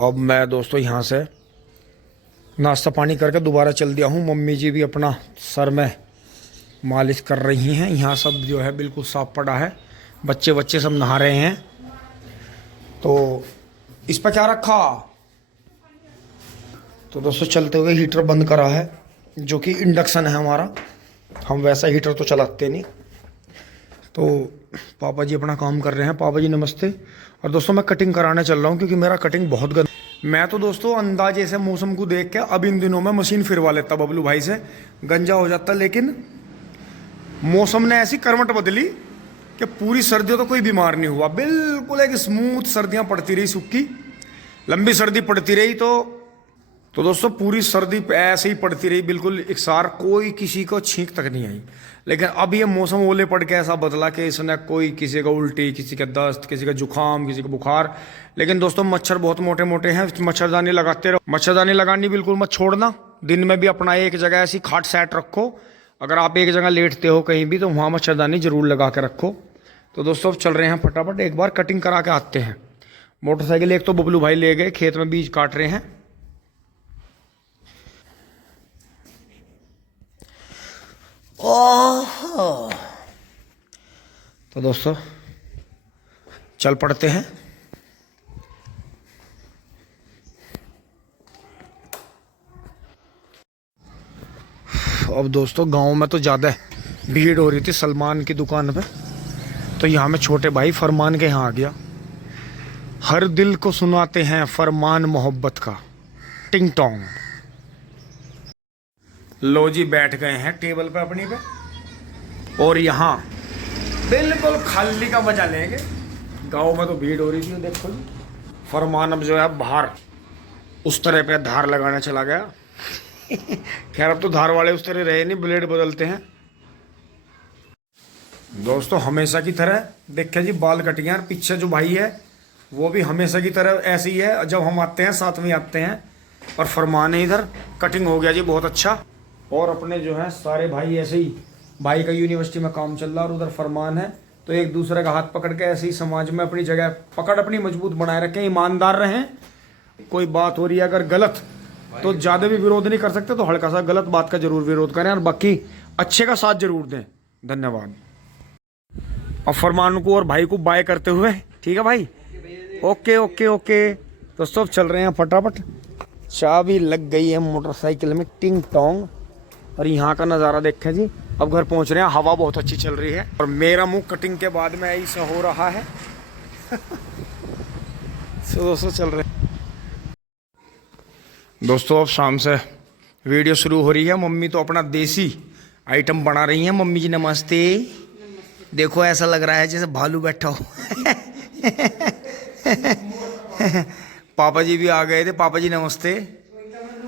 अब मैं दोस्तों यहाँ से नाश्ता पानी करके दोबारा चल दिया हूँ। मम्मी जी भी अपना सर में मालिश कर रही हैं। यहाँ सब जो है बिल्कुल साफ पड़ा है, बच्चे बच्चे सब नहा रहे हैं। तो इस पर क्या रखा? तो दोस्तों चलते हुए हीटर बंद करा है, जो कि इंडक्शन है हमारा। हम वैसा हीटर तो चलाते नहीं। तो पापा जी अपना काम कर रहे हैं। पापा जी नमस्ते। और दोस्तों मैं कटिंग कराने चल रहा हूँ क्योंकि मेरा कटिंग बहुत गंदा। मैं तो दोस्तों अंदाजे से मौसम को देख के अब इन दिनों में मशीन फिरवा लेता बबलू भाई से, गंजा हो जाता। लेकिन मौसम ने ऐसी करवट बदली कि पूरी सर्दियों तो कोई बीमार नहीं हुआ। बिल्कुल एक स्मूथ सर्दियाँ पड़ती रही, सूखी लंबी सर्दी पड़ती रही। तो दोस्तों पूरी सर्दी ऐसे ही पड़ती रही, बिल्कुल एकसार, कोई किसी को छींक तक नहीं आई। लेकिन अब ये मौसम ओले पड़ के ऐसा बदला कि इसने कोई किसी का उल्टी, किसी का दस्त, किसी का जुकाम, किसी का बुखार। लेकिन दोस्तों मच्छर बहुत मोटे मोटे हैं, मच्छरदानी लगाते रहो। मच्छरदानी लगानी बिल्कुल मत छोड़ना। दिन में भी अपना एक जगह ऐसी खाट सेट रखो। अगर आप एक जगह लेटते हो कहीं भी तो वहाँ मच्छरदानी जरूर लगा के रखो। तो दोस्तों अब चल रहे हैं फटाफट, एक बार कटिंग करा के आते हैं। मोटरसाइकिल एक तो बबलू भाई ले गए, खेत में बीज काट रहे हैं। ओह, तो दोस्तों चल पड़ते हैं। अब दोस्तों गांव में तो ज़्यादा भीड़ हो रही थी सलमान की दुकान पे, तो यहाँ में छोटे भाई फरमान के यहाँ आ गया। हर दिल को सुनाते हैं फरमान मोहब्बत का, टिंग टोंग। लो जी बैठ गए हैं टेबल पे अपनी पे, और यहाँ बिल्कुल खाली का मजा लेंगे। गांव में तो भीड़ हो रही थी, देखो जी। फरमान अब जो है बाहर उस तरह पे धार लगाने चला गया। खैर अब तो धार वाले उस तरह रहे नहीं, ब्लेड बदलते हैं। दोस्तों हमेशा की तरह देखे जी बाल कटियां। पीछे जो भाई है वो भी हमेशा की तरह ऐसे ही है, जब हम आते हैं साथ में आते हैं। और फरमान है इधर, कटिंग हो गया जी बहुत अच्छा। और अपने जो है सारे भाई ऐसे ही, भाई का यूनिवर्सिटी में काम चल रहा और उधर फरमान है, तो एक दूसरे का हाथ पकड़ के ऐसे ही समाज में अपनी जगह पकड़ अपनी मजबूत बनाए रखें, ईमानदार रहें। कोई बात हो रही है अगर गलत तो ज़्यादा भी विरोध नहीं कर सकते, तो हल्का सा गलत बात का जरूर विरोध करें और बाकी अच्छे का साथ जरूर दें। धन्यवाद। और फरमान को और भाई को बाय करते हुए, ठीक है भाई, ओके ओके ओके। दोस्तों चल रहे हैं फटाफट। चाबी लग गई है मोटरसाइकिल में, टिंग टोंग। और यहाँ का नज़ारा देखें जी। अब घर पहुँच रहे हैं, हवा बहुत अच्छी चल रही है और मेरा मुंह कटिंग के बाद में ऐसा हो रहा है। तो दोस्तों चल रहे हैं। दोस्तों अब शाम से वीडियो शुरू हो रही है। मम्मी तो अपना देसी आइटम बना रही हैं। मम्मी जी नमस्ते। देखो ऐसा लग रहा है जैसे भालू बैठा हो। पापा जी भी आ गए थे। पापा जी नमस्ते।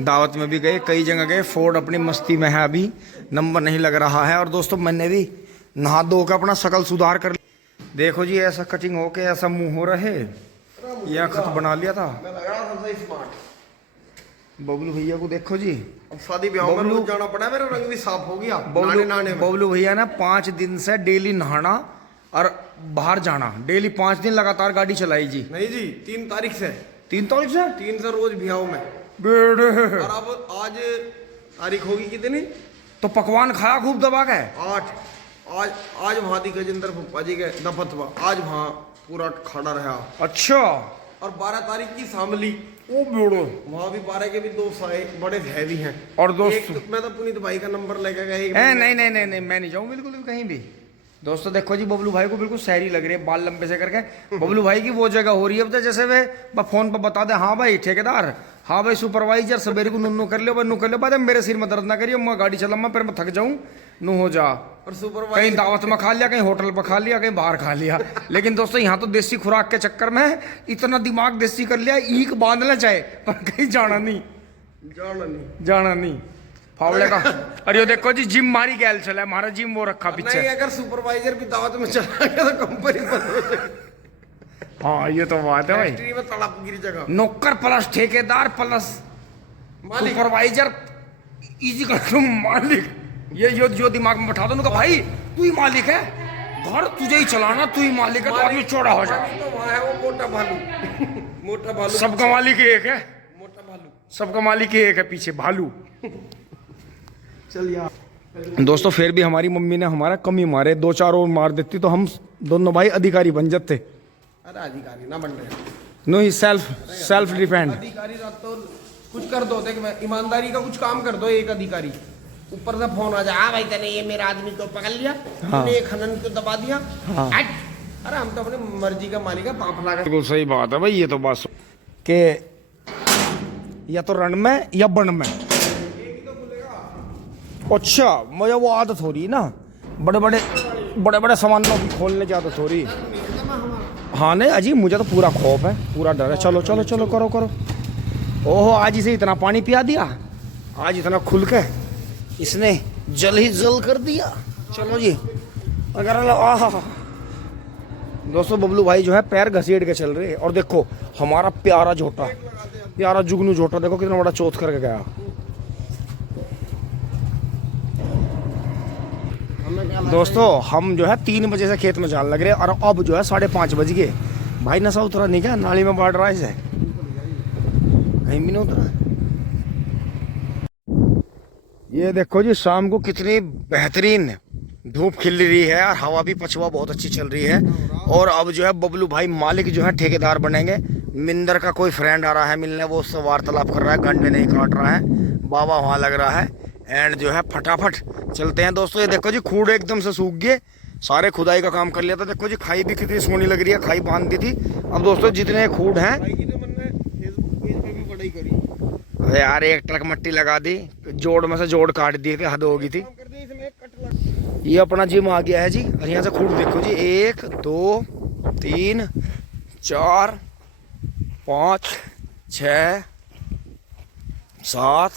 दावत में भी गए, कई जगह गए। फोर्ड अपनी मस्ती में है, अभी नंबर नहीं लग रहा है। और दोस्तों मैंने भी नहा धो के अपना शकल सुधार कर लिया। देखो जी ऐसा कटिंग हो के ऐसा मुंह हो रहे, यह खत बना लिया था। बबलू भैया को देखो जी, अब शादी ब्याह में रोज जाना पड़ा, मेरा रंग भी साफ हो गया। बबलू भैया ना 5 दिन से डेली नहाना और बाहर जाना, डेली 5 दिन लगातार गाड़ी चलाई जी। नहीं जी 3 तारीख से 3 तारीख से 3 से रोज ब्याह में बेड़े। और अब आज तारीख होगी कितनी, तो पकवान खाया खूब दबा के। 8। आज वहाँ थी गजेंद्र पप्पा जी के दफतवा, आज वहाँ पूरा खड़ा रहा। अच्छा। और 12 तारीख की शामली, ओ बेड़ो, वहाँ भी 12 के भी 2 साए बड़े हैवी हैं। और दोस्त एक मैं तो पुनीत भाई का नंबर लेके गए। नहीं नहीं नहीं नहीं, मैं नहीं जाऊँ बिल्कुल भी कहीं भी। दोस्तों देखो जी बबलू भाई को बिल्कुल सहरी लग रही है, बाल लंबे से करके। बबलू भाई की वो जगह हो रही है अब तो जैसे वे फोन पर बता दे, हाँ भाई ठेकेदार, हाँ भाई सुपरवाइजर, सवेरे को नुन्नू कर लियो भाई, नू कर लियो, बाद मेरे सिर में दर्द ना करियो, मैं गाड़ी चला मैं फिर मैं थक जाऊँ, नू हो जा। और सुपरवाइजर कहीं दावत में खा लिया, कहीं होटल पर खा लिया, कहीं बाहर खा लिया। लेकिन दोस्तों यहाँ तो देसी खुराक के चक्कर में इतना दिमाग देसी कर लिया, ईक बांधना चाहे पर कहीं जाना नहीं, जाना नहीं फावड़े का। अरे देखो जी जिम मारी गैल चला है, हमारा जिम वो रखा पीछे। नहीं अगर सुपरवाइजर भी दावत में चला गया तो कंपनी बंद हो जाएगी। हाँ ये तो बात है भाई। फैक्ट्री में तड़प गिरी जगह, नौकर प्लस ठेकेदार प्लस सुपरवाइजर, इजी कर तुम मालिक। ये जो दिमाग में बैठा दो उनका, भाई तू ही मालिक है, घर तुझे ही चलाना, तू ही मालिक है, तो आदमी चौड़ा हो जाए। तो वहाँ है वो मोटा भालू। मोटा भालू, सबका मालिक एक है, मोटा भालू। सबका मालिक एक है पीछे भालू। चल यार दोस्तों फिर भी हमारी मम्मी ने हमारा कम ही मारे, 2-4 और मार देती तो हम दोनों भाई अधिकारी बन जाते। अरे अधिकारी ना बन रहे, नो ही सेल्फ डिपेंड। अधिकारी रात तो कुछ कर दो, देख मैं ईमानदारी का कुछ काम कर दो। एक अधिकारी ऊपर से फोन आ जाए, हाँ भाई तेने ये मेरा आदमी को पकड़ लिया, तूने ये खनन को दबा दिया। हाँ। हट। अरे हम तो अपने मर्जी का मालिक है, पाप लगा। बिल्कुल सही बात है भाई, ये तो बात के या तो रण में या बन में। अच्छा मुझे वो आदत हो रही है ना, बड़े बड़े सामानों की खोलने की आदत हो रही है। हाँ नहीं अजी मुझे तो पूरा खौफ है, पूरा डर है। चलो चलो चलो करो करो। ओहो आज इसे इतना पानी पिया दिया, आज इतना खुल के इसने जल ही जल कर दिया। चलो जी अगर आहा दोस्तों बबलू भाई जो है पैर घसीट के चल रहे हैं। और देखो हमारा प्यारा झोटा, प्यारा जुगनू झोटा देखो कितना बड़ा चौथ करके गया। दोस्तों हम जो है 3 बजे से खेत में जान लग रहे और अब जो है 5:30 बज गए। भाई नशा उतरा नहीं क्या, नाली में बढ़ रहा है इसे, कहीं भी नहीं उतरा। ये देखो जी शाम को कितनी बेहतरीन धूप खिल रही है और हवा भी पछुआ बहुत अच्छी चल रही है। और अब जो है बबलू भाई मालिक जो है ठेकेदार बनेंगे। मिंदर का कोई फ्रेंड आ रहा है मिलने, वो उससे वार्तालाप कर रहा है, गंडे नहीं काट रहा है, बाबा वहाँ लग रहा है। एंड जो है फटाफट चलते हैं दोस्तों। ये देखो जी खूड़ एकदम से सूख गए, सारे खुदाई का काम कर लिया था। देखो जी खाई भी कितनी सोनी लग रही है, खाई बांध दी थी। अब दोस्तों जितने खूड़ हैं, अरे यार एक ट्रक मिट्टी लगा दी, जोड़ में से जोड़ काट दिए थे, हद हो गई थी। ये अपना जिम आ गया है जी। और यहाँ से खूड़ देखो जी 1 2 3 4 5 6 7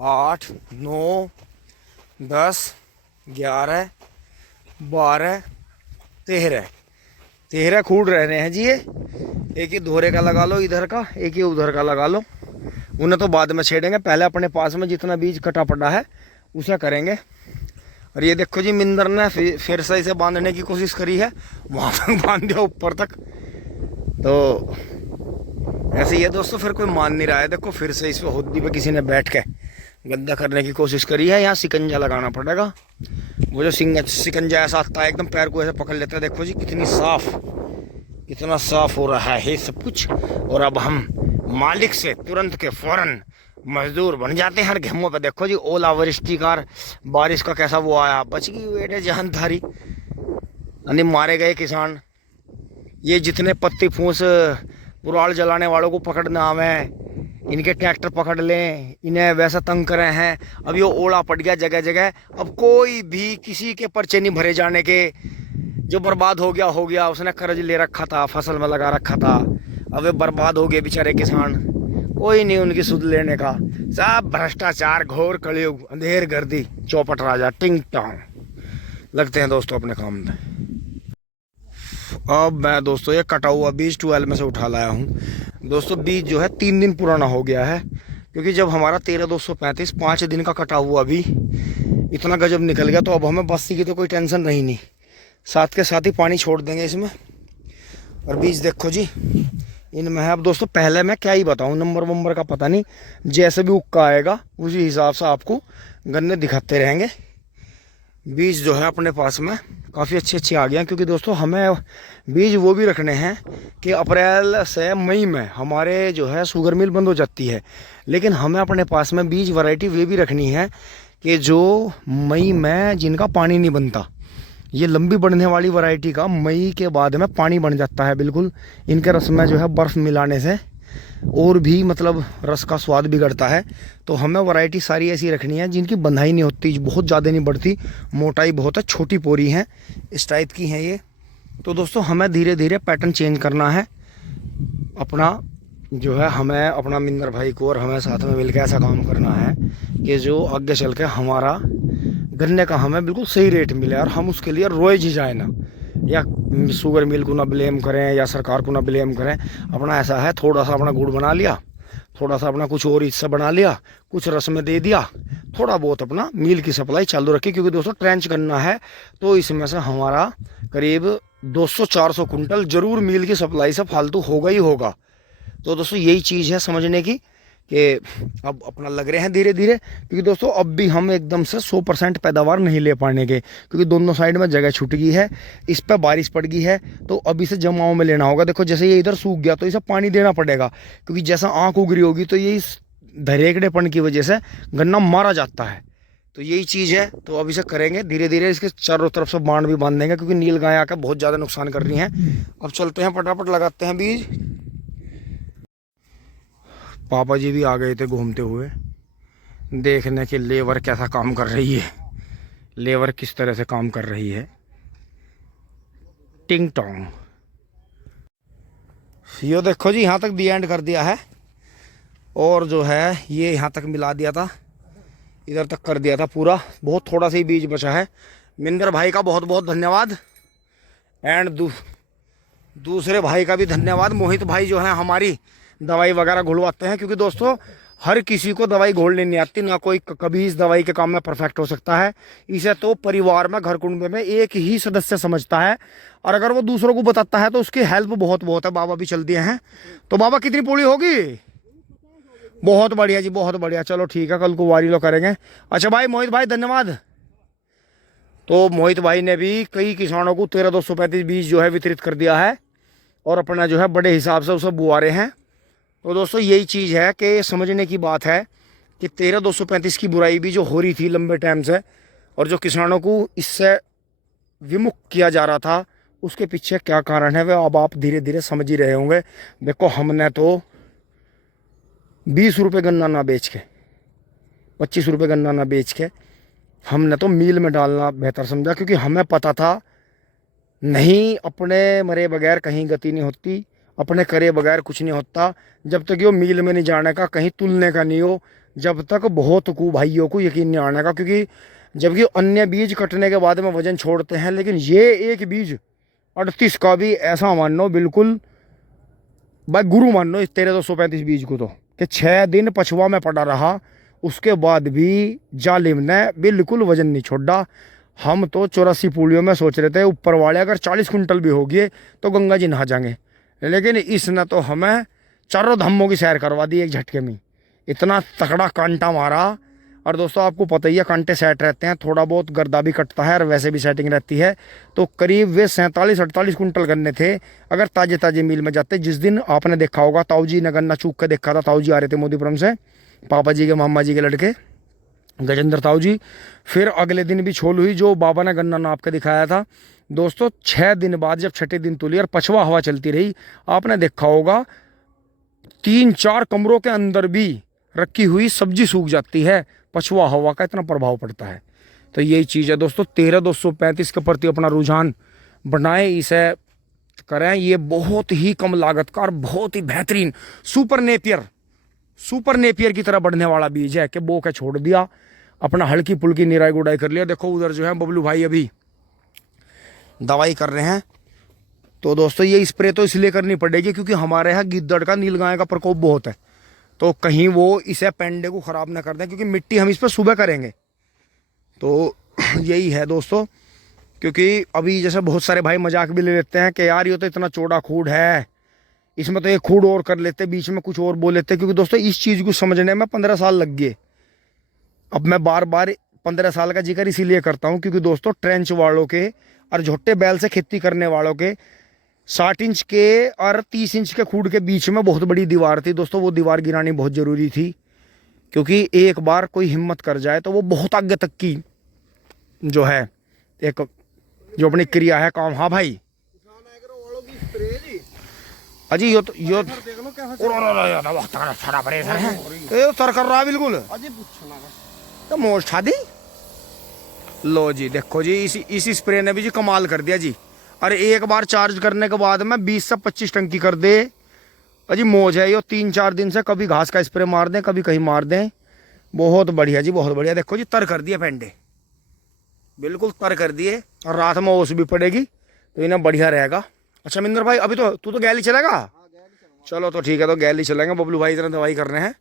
8 9 10 11 12 13 खूड़ रह रहे हैं जी। ये एक ही दोहरे का लगा लो इधर का, एक ही उधर का लगा लो। उन्हें तो बाद में छेड़ेंगे, पहले अपने पास में जितना बीज कटा पड़ा है उसे करेंगे। और ये देखो जी मिंदर ने फिर से इसे बांधने की कोशिश करी है, वहाँ तक बांध दिया ऊपर तक। तो ऐसे ही है दोस्तों, फिर कोई मान नहीं रहा है। देखो फिर से इस पर हुद्दी पे किसी ने बैठ के गद्दा करने की कोशिश करी है। यहाँ सिकंजा लगाना पड़ेगा, वो जो सिकंजा ऐसा आता है एकदम पैर को ऐसे पकड़ लेता है। देखो जी कितना साफ हो रहा है सब कुछ। और अब हम मालिक से तुरंत के फौरन मजदूर बन जाते हैं हर घेमों पे। देखो जी ओलावृष्टि का बारिश का कैसा वो आया, बच गई बेटे जानधारी, यानी मारे गए किसान। ये जितने पत्ती फूस पुराल जलाने वालों को पकड़ना हमें, इनके ट्रैक्टर पकड़ लें, इन्हें वैसा तंग करे हैं। अब ये ओला पड़ गया जगह जगह, अब कोई भी किसी के पर्चे नहीं भरे जाने के। जो बर्बाद हो गया, उसने कर्ज ले रखा था, फसल में लगा रखा था, अब वे बर्बाद हो गए बेचारे किसान, कोई नहीं उनकी सुध लेने का। सब भ्रष्टाचार, घोर कलयुग, अंधेर गर्दी, चौपट राजा, टिंग टॉन्ग लगते हैं दोस्तों अपने काम में। अब मैं दोस्तों ये कटा हुआ बीज 12 में से उठा लाया हूँ। दोस्तों बीज जो है 3 दिन पुराना हो गया है, क्योंकि जब हमारा 13,235 5 दिन का कटा हुआ अभी इतना गजब निकल गया, तो अब हमें बस्ती की तो कोई टेंशन रही नहीं। साथ के साथ ही पानी छोड़ देंगे इसमें। और बीज देखो जी इनमें है। अब दोस्तों पहले मैं क्या ही बताऊं, नंबर का पता नहीं, जैसे भी उक्का आएगा उसी हिसाब से आपको गन्ने दिखाते रहेंगे। बीज जो है अपने पास में काफ़ी अच्छे आ गए हैं, क्योंकि दोस्तों हमें बीज वो भी रखने हैं कि अप्रैल से मई में हमारे जो है शुगर मिल बंद हो जाती है। लेकिन हमें अपने पास में बीज वैरायटी वे भी रखनी है कि जो मई में जिनका पानी नहीं बनता। ये लंबी बढ़ने वाली वैरायटी का मई के बाद में पानी बन जाता है बिल्कुल। इनके रस में जो है बर्फ़ मिलाने से और भी मतलब रस का स्वाद बिगड़ता है। तो हमें वैरायटी सारी ऐसी रखनी है जिनकी बंधाई नहीं होती, बहुत ज़्यादा नहीं बढ़ती, मोटाई बहुत है, छोटी पोरी हैं, इस टाइप की हैं ये। तो दोस्तों हमें धीरे धीरे पैटर्न चेंज करना है अपना, जो है हमें अपना मिंदर भाई को और हमें साथ में मिलकर ऐसा काम करना है कि जो आगे चल के हमारा गन्ने का हमें बिल्कुल सही रेट मिले और हम उसके लिए रोए जी जाए ना, या शुगर मिल को ना ब्लेम करें या सरकार को ना ब्लेम करें। अपना ऐसा है, थोड़ा सा अपना गुड़ बना लिया, थोड़ा सा अपना कुछ और हिस्सा बना लिया, कुछ रस में दे दिया, थोड़ा बहुत अपना मील की सप्लाई चालू रखी। क्योंकि दोस्तों ट्रेंच करना है तो इसमें से हमारा करीब 200-400 कुंटल जरूर मील की सप्लाई से फालतू होगा ही होगा। तो दोस्तों यही चीज़ है समझने की कि अब अपना लग रहे हैं धीरे धीरे, क्योंकि दोस्तों अब भी हम एकदम से 100% पैदावार नहीं ले पाने के, क्योंकि दोनों साइड में जगह छूट गई है, इस पर बारिश पड़ गई है, तो अब इसे जमाव में लेना होगा। देखो जैसे ये इधर सूख गया तो इसे पानी देना पड़ेगा, क्योंकि जैसा आँख उगरी होगी तो ये इस धरेकड़ेपन की वजह से गन्ना मारा जाता है। तो यही चीज़ है, तो अब इसे करेंगे धीरे धीरे, इसके चारों तरफ से बांध भी बांध देंगे, क्योंकि नील गाय आकर बहुत ज़्यादा नुकसान कर रही हैं। अब चलते हैं फटाफट लगाते हैं बीज। पापा जी भी आ गए थे घूमते हुए, देखने कि लेबर कैसा काम कर रही है, लेबर किस तरह से काम कर रही है। टिंग टोंग, यो देखो जी यहाँ तक दी एंड कर दिया है, और जो है ये यहाँ तक मिला दिया था, इधर तक कर दिया था पूरा, बहुत थोड़ा सा ही बीज बचा है। मिंदर भाई का बहुत बहुत धन्यवाद, एंड दूसरे भाई का भी धन्यवाद, मोहित भाई जो है हमारी दवाई वगैरह घुलवाते हैं, क्योंकि दोस्तों हर किसी को दवाई घोलने नहीं आती, ना कोई कभी इस दवाई के काम में परफेक्ट हो सकता है। इसे तो परिवार में, घर कुंबे में एक ही सदस्य समझता है, और अगर वो दूसरों को बताता है तो उसकी हेल्प बहुत बहुत है। बाबा भी चल दिए हैं, तो बाबा कितनी पूरी होगी? बहुत बढ़िया जी, बहुत बढ़िया, चलो ठीक है, कल को वारी लो करेंगे। अच्छा भाई मोहित भाई धन्यवाद। तो मोहित भाई ने भी कई किसानों को 13,235 बीज जो है वितरित कर दिया है, और अपना जो है बड़े हिसाब से उसे बुआ रहे हैं। तो दोस्तों यही चीज़ है कि समझने की बात है कि 13,235 की बुराई भी जो हो रही थी लंबे टाइम से, और जो किसानों को इससे विमुख किया जा रहा था, उसके पीछे क्या कारण है वह अब आप धीरे धीरे समझ ही रहे होंगे। देखो हमने तो 20 रुपये गन्ना ना बेच के, 25 रुपये गन्ना ना बेच के, हमने तो मील में डालना बेहतर समझा, क्योंकि हमें पता था नहीं अपने मरे बगैर कहीं गति नहीं होती, अपने करे बगैर कुछ नहीं होता। जब तक यो मील में नहीं जाने का, कहीं तुलने का नहीं हो, जब तक बहुत को भाइयों को यकीन नहीं आने का, क्योंकि जबकि अन्य बीज कटने के बाद में वजन छोड़ते हैं, लेकिन ये एक बीज 38 का भी ऐसा मानो बिल्कुल भाई गुरु मानो इस 13,235 बीज को, तो कि 6 दिन पछुआ में पड़ा रहा, उसके बाद भी जालिम ने बिल्कुल वजन नहीं छोड़ा। हम तो 84 पूलियों में सोच रहे थे ऊपर वाले अगर 40 कुंटल भी हो गए तो गंगा जी नहा जाएंगे, लेकिन इसने तो हमें चारों धम्मों की सैर करवा दी एक झटके में, इतना तगड़ा कांटा मारा। और दोस्तों आपको पता ही है कांटे सेट रहते हैं, थोड़ा बहुत गर्दा भी कटता है और वैसे भी सेटिंग रहती है। तो करीब वे 47-48 कुंटल गन्ने थे अगर ताजे ताजे मील में जाते। जिस दिन आपने देखा होगा ताऊ जी ने गन्ना चूक के देखा था, ताऊ जी आ रहे थे मोदीपुरम से, पापा जी के मामा जी के लड़के गजेंद्र ताऊ जी। फिर अगले दिन भी छोल हुई जो बाबा ने गन्ना नाप के दिखाया था। दोस्तों 6 दिन बाद जब छठे दिन तुली और पछवा हवा चलती रही, आपने देखा होगा 3-4 कमरों के अंदर भी रखी हुई सब्जी सूख जाती है, पछवा हवा का इतना प्रभाव पड़ता है। तो यही चीज़ है दोस्तों, 13,235 के प्रति अपना रुझान बनाएं, इसे करें। ये बहुत ही कम लागत का और बहुत ही बेहतरीन सुपर नेपियर की तरह बढ़ने वाला बीज है कि बो के छोड़ दिया, अपना हल्की पुल्की निराई गुड़ाई कर लिया। देखो उधर जो है बबलू भाई अभी दवाई कर रहे हैं। तो दोस्तों ये स्प्रे तो इसलिए करनी पड़ेगी क्योंकि हमारे यहाँ गिद्दड़ का, नीलगाय का प्रकोप बहुत है, तो कहीं वो इसे पेंडे को ख़राब ना कर दें, क्योंकि मिट्टी हम इस पर सुबह करेंगे। तो यही है दोस्तों, क्योंकि अभी जैसे बहुत सारे भाई मजाक भी ले लेते हैं कि यार ये तो इतना चौड़ा खूड है, इसमें तो एक खूड और कर लेते, बीच में कुछ और बोल लेते। क्योंकि दोस्तों इस चीज़ को समझने में 15 साल लग गए। अब मैं बार बार 15 साल का जिक्र इसीलिए करता हूँ क्योंकि दोस्तों ट्रेंच वालों के और झोटे बैल से खेती करने वालों के 60 इंच के और 30 इंच के खूड के बीच में बहुत बड़ी दीवार थी दोस्तों। वो दीवार गिरानी बहुत ज़रूरी थी, क्योंकि एक बार कोई हिम्मत कर जाए तो वो बहुत आगे तक की जो है एक जो अपनी क्रिया है काम। हाँ भाई अजी यो सर कर रहा बिल्कुल तो मोस्ट दी। लो जी देखो जी इसी स्प्रे ने भी जी कमाल कर दिया जी। अरे एक बार चार्ज करने के बाद में 20 से 25 टंकी कर दे अजी, मौज है। यो 3-4 दिन से कभी घास का स्प्रे मार दें, कभी कहीं मार दें। बहुत बढ़िया जी, बहुत बढ़िया। देखो जी तर कर दिए पेंडे, बिल्कुल तर कर दिए, और रात में ओस भी पड़ेगी तो इन्हें बढ़िया रहेगा। अच्छा मिंदर भाई अभी तो तू तो गैली चलेगा? चलो तो ठीक है, तो गैली चलेंगे। बबलू भाई इतना दवाई कर रहे हैं,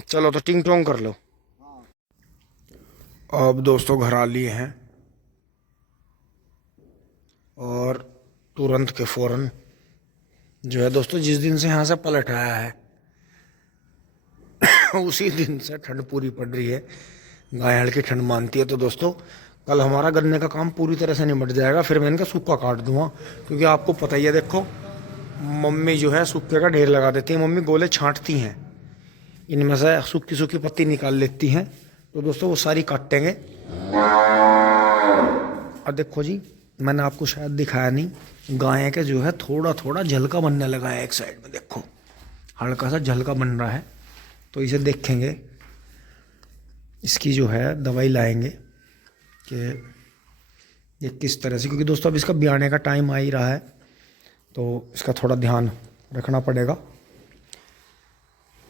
चलो तो टिंग टोंग कर लो। अब दोस्तों घर आ लिए हैं और तुरंत के फौरन जो है दोस्तों जिस दिन से यहाँ से पलट आया है उसी दिन से ठंड पूरी पड़ रही है, गाय हल्की ठंड मानती है। तो दोस्तों कल हमारा गन्ने का काम पूरी तरह से निपट जाएगा, फिर मैं इनका सूखा काट दूंगा, क्योंकि आपको पता ही है, देखो मम्मी जो है सूखे का ढेर लगा देती है, मम्मी गोले छांटती हैं, इनमें से सूखी सूखी पत्ती निकाल लेती हैं। तो दोस्तों वो सारी काटेंगे। और देखो जी, मैंने आपको शायद दिखाया नहीं, गाय के जो है थोड़ा थोड़ा झलका बनने लगा है एक साइड में, देखो हल्का सा झलका बन रहा है। तो इसे देखेंगे, इसकी जो है दवाई लाएंगे कि ये किस तरह से, क्योंकि दोस्तों अब इसका ब्याने का टाइम आ ही रहा है, तो इसका थोड़ा ध्यान रखना पड़ेगा।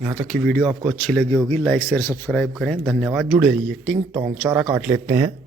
यहाँ तक की वीडियो आपको अच्छी लगी होगी, लाइक शेयर सब्सक्राइब करें, धन्यवाद, जुड़े रहिए। टिंग टोंग चारा काट लेते हैं।